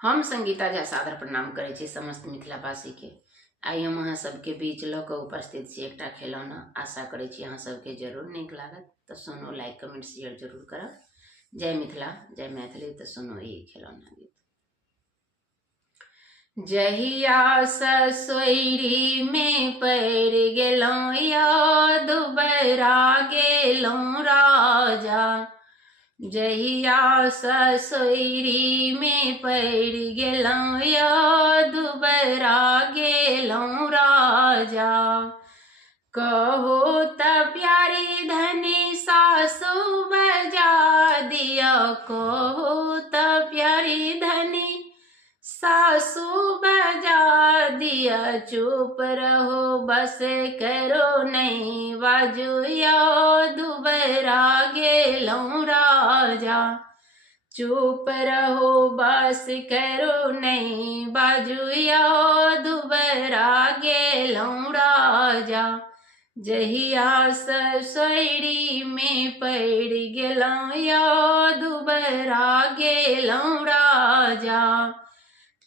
हम संगीता झा सादर प्रणाम करै छी समस्त मिथिलावासी के। आई हम अहाँ सबके बीच ल के उपस्थित छी एकटा खिलौना। आशा करै छी अहाँ सबके जरूर नीक लागत। तो सुनो, लाइक कमेंट शेयर जरूर करब। जय मिथिला जय मैथिली। तो सुनो ई खिलौना गीत। जहिया ससुरी में पड़ गेलौं या दुबरा गेलौं राजा, जहिया ससुरी में पड़ गेलौं या दुबरा गेलौं राजा, कहो त प्यारी धनी सासु बजा दिया, कहो त प्यारी धनी सासु बजा दिया, चुप रहो बस करो नहीं बाजू या दुबरा गेलौं राजा, चुप रहो बस करो नहीं बाजू या दुबरा गेलौं राजा, जहिया ससुरी में पड़ गेलौं या दुबरा गेलौं राजा,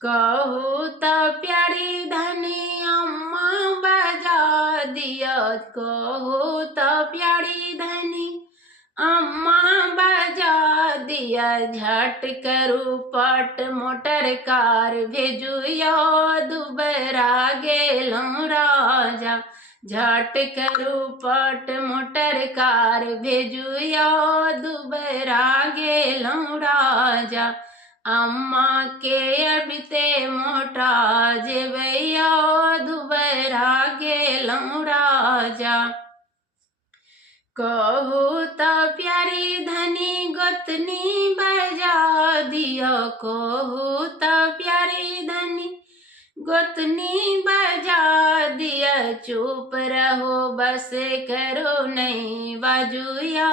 कहो त प्यारी धनी अम्मा बजा दिया, कहो त प्यारी धनी अम्मा बजा दिया, झट करू पट मोटर कार भेजू या दुबरा गेलौं राजा, झट करू पट मोटर कार भेजू या दुबरा गेलौं राजा, अम्मा के अबिते मोटा जेबैया दुबरा गेलौं राजा, कहो त प्यारी धनी गोतनी बजा दिया, कहो त प्यारी धनी गोतनी बजा दिया, चुप रहो बस करो नहीं बाजू या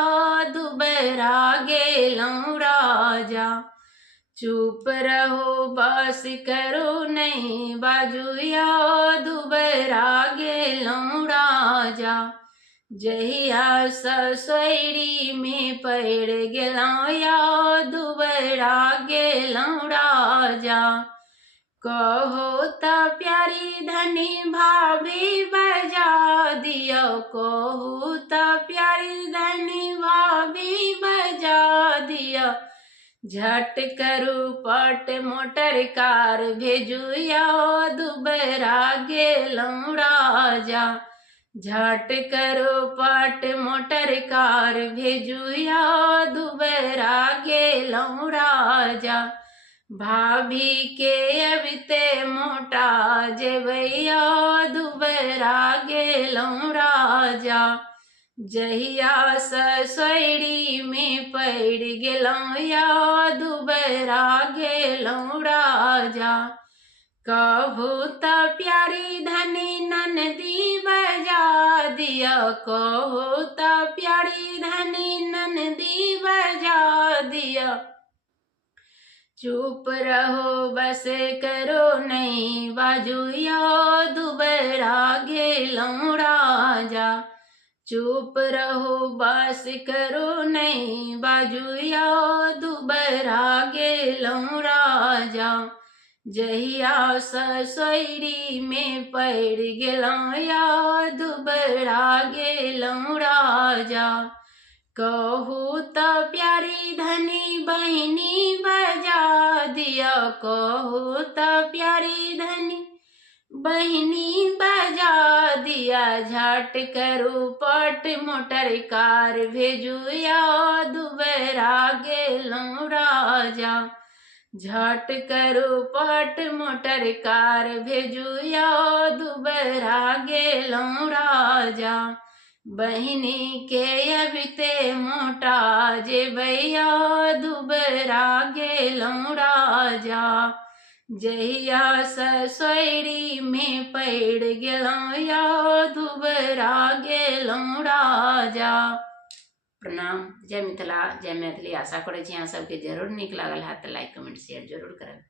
दुबरा गेलौं राजा, चुप रहो बस करो नहीं बाजू या दुबरा गेलौं राजा, जहिया ससुरी में पड़ गेलौं या दुबरा गेलौं राजा, कहो त प्यारी धनी भाभी बजा दिया, कहो त प्यारी धनी भाभी बजा दिया, झट करू पट मोटर कार भेजू या दुबरा गेलौं राजा, झट करो पट मोटर कार भेजू या दुबरा गेलौं राजा, भाभी के अबिते मोटा जेबैया दुबरा गेलौं राजा, जहिया ससुरी में पड़ गेलौं या दुबरा गेलौं राजा, कहो त प्यारी धनी ननदी बजा दिया, कहो त प्यारी धनी ननदी बजा दिया, चुप रहो बस करो नहीं बाजू या दुबरा गेलौं राजा, चुप रहो बस करो नहीं बाजू या दुबरा गेलौं राजा, जहिया ससुरी में पड़ गेलौं या दुबरा गेलौं राजा, कहो त प्यारी धनी बहिनी बजा दिया, कहो त प्यारी धनी बहिनी बजा दिया, झट करू पट मोटर कार भेजू या दुबरा गेलौं राजा, झट करू पट मोटर कार भेजू या दुबरा गेलौं राजा, बहिनी के अबिते मोटा जेबैया दुबरा गेलौं राजा, जहिया ससुरी में पड़ गेलौं या दुबरा गेलौं राजा। प्रणाम। जय मिथिला जय मैथिली। आशा करै छी अहाँ सबके जरूर नीक लागल हैत। लाइक कमेंट शेयर जरूर करब।